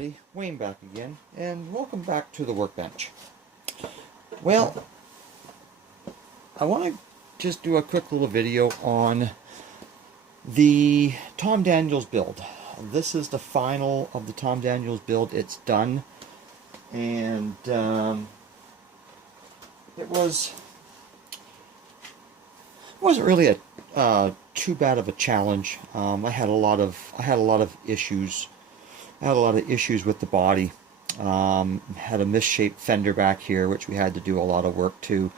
everybody, Wayne back again, and welcome back to the workbench. Well, I want to just do a quick little video on the Tom Daniels build. This is the final of the Tom Daniels build. It's done, and it wasn't really a too bad of a challenge. I had a lot of issues. I had a lot of issues with the body. Had a misshaped fender back here, which we had to do a lot of work to.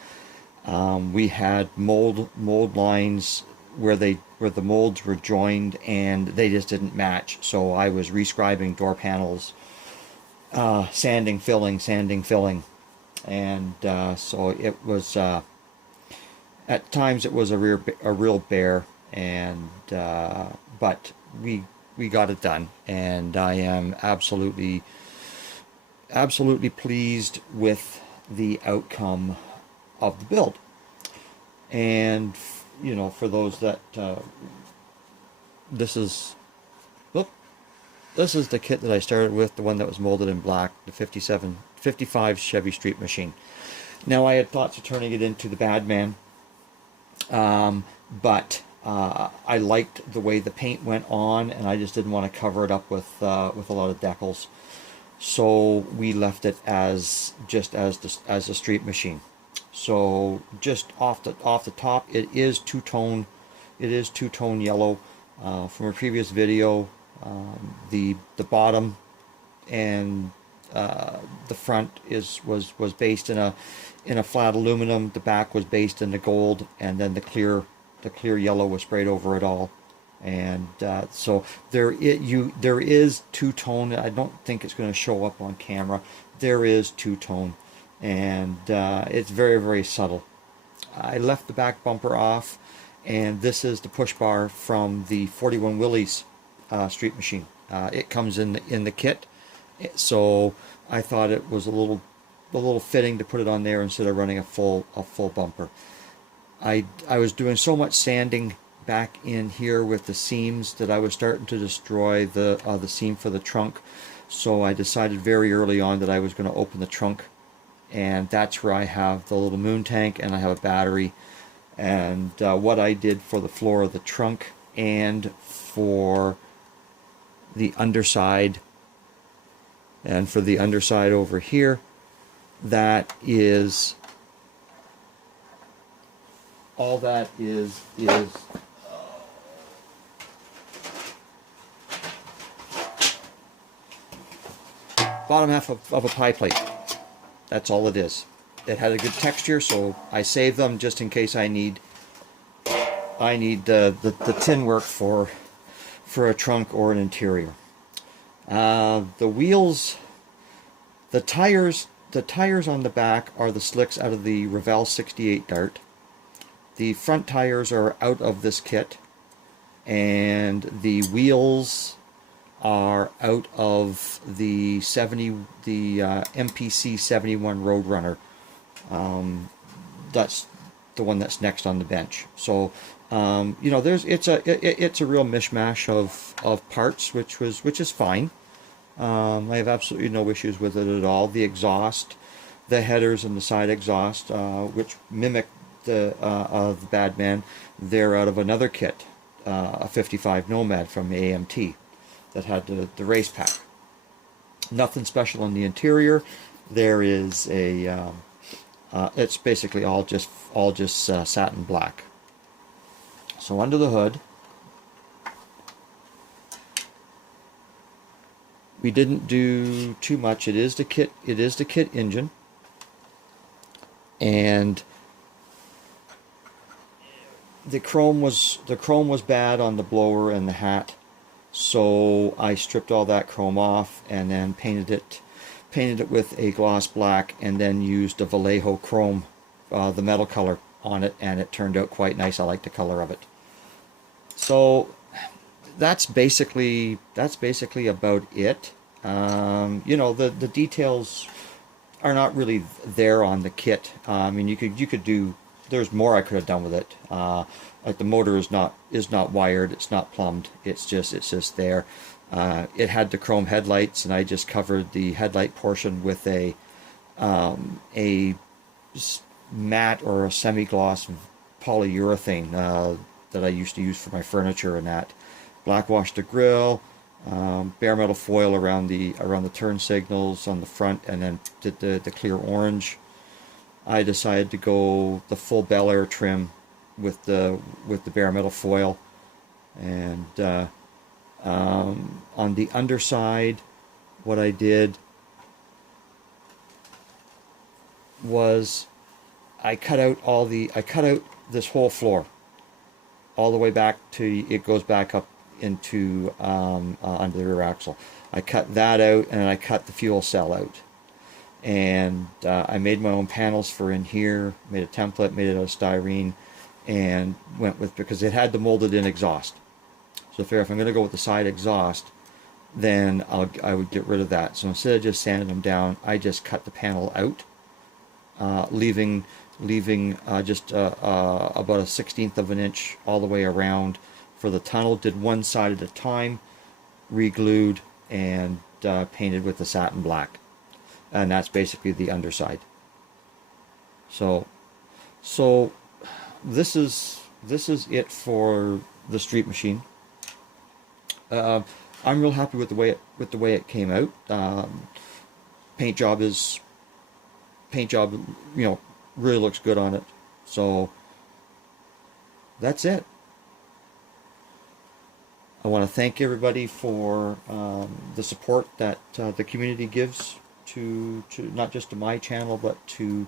We had mold lines where the molds were joined and they just didn't match. So I was rescribing door panels, sanding, filling, and so it was. At times it was a real bear, and but we got it done, and I am absolutely pleased with the outcome of the build. And you know, for those that this is the kit that I started with, the one that was molded in black, the 55 Chevy Street Machine. Now I had thoughts of turning it into the Badman, but I liked the way the paint went on, and I just didn't want to cover it up with a lot of decals. So we left it as a street machine. So just off the top, it is two-tone yellow. From a previous video, the bottom and the front was based in a flat aluminum. The back was based in the gold, and then the clear yellow was sprayed over it all. And so there is two-tone. I don't think it's going to show up on camera. There is two-tone, and it's very, very subtle. I left the back bumper off, and this is the push bar from the 41 Willys Street Machine. It comes in the kit, so I thought it was a little fitting to put it on there instead of running a full bumper. I was doing so much sanding back in here with the seams that I was starting to destroy the seam for the trunk. So I decided very early on that I was going to open the trunk, and that's where I have the little moon tank and I have a battery. And what I did for the floor of the trunk and for the underside over here, that is all that is bottom half of a pie plate. That's all it is. It had a good texture, so I saved them just in case I need the tin work for a trunk or an interior. The wheels, the tires on the back are the slicks out of the Revell 68 Dart. The front tires are out of this kit, and the wheels are out of the MPC 71 Roadrunner. That's the one that's next on the bench. So you know, it's a real mishmash of parts, which is fine. I have absolutely no issues with it at all. The exhaust, the headers and the side exhaust, which mimic the Badman, they're out of another kit, a 55 Nomad from AMT that had the race pack. Nothing special in the interior. There is a it's basically all just satin black. So under the hood, we didn't do too much. It is the kit engine, and the chrome was bad on the blower and the hat, so I stripped all that chrome off and then painted it with a gloss black, and then used a Vallejo chrome, the metal color on it, and it turned out quite nice. I like the color of it. So that's basically about it. You know, the details are not really there on the kit. I mean, you could do. There's more I could have done with it. Like the motor is not wired. It's not plumbed. It's just there. It had the chrome headlights, and I just covered the headlight portion with a matte or a semi-gloss polyurethane that I used to use for my furniture and that. Blackwashed the grill, bare metal foil around the turn signals on the front, and then did the clear orange. I decided to go the full Bel Air trim with the bare metal foil, and on the underside, what I did was I cut out this whole floor all the way back to, it goes back up into under the rear axle. I cut that out, and I cut the fuel cell out, and I made my own panels for in here, made a template, made it out of styrene, and went with, because it had the molded in exhaust. So if I'm going to go with the side exhaust, then I would get rid of that. So instead of just sanding them down, I just cut the panel out, leaving just about a 1/16 of an inch all the way around for the tunnel. Did one side at a time, re-glued, and painted with the satin black, and that's basically the underside. So this is it for the Street Machine. I'm real happy with the way it came out. Paint job, really looks good on it. So that's it. I want to thank everybody for the support that the community gives to not just to my channel, but to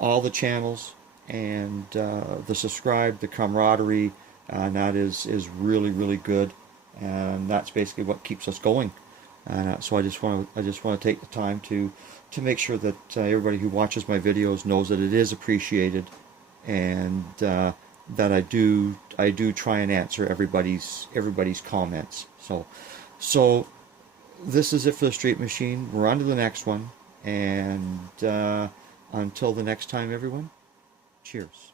all the channels, and the subscribe, the camaraderie, and that is really, really good, and that's basically what keeps us going. And so I just want to take the time to make sure that everybody who watches my videos knows that it is appreciated, and that I do try and answer everybody's comments. So this is it for the Street Machine. We're on to the next one, and until the next time, everyone, cheers.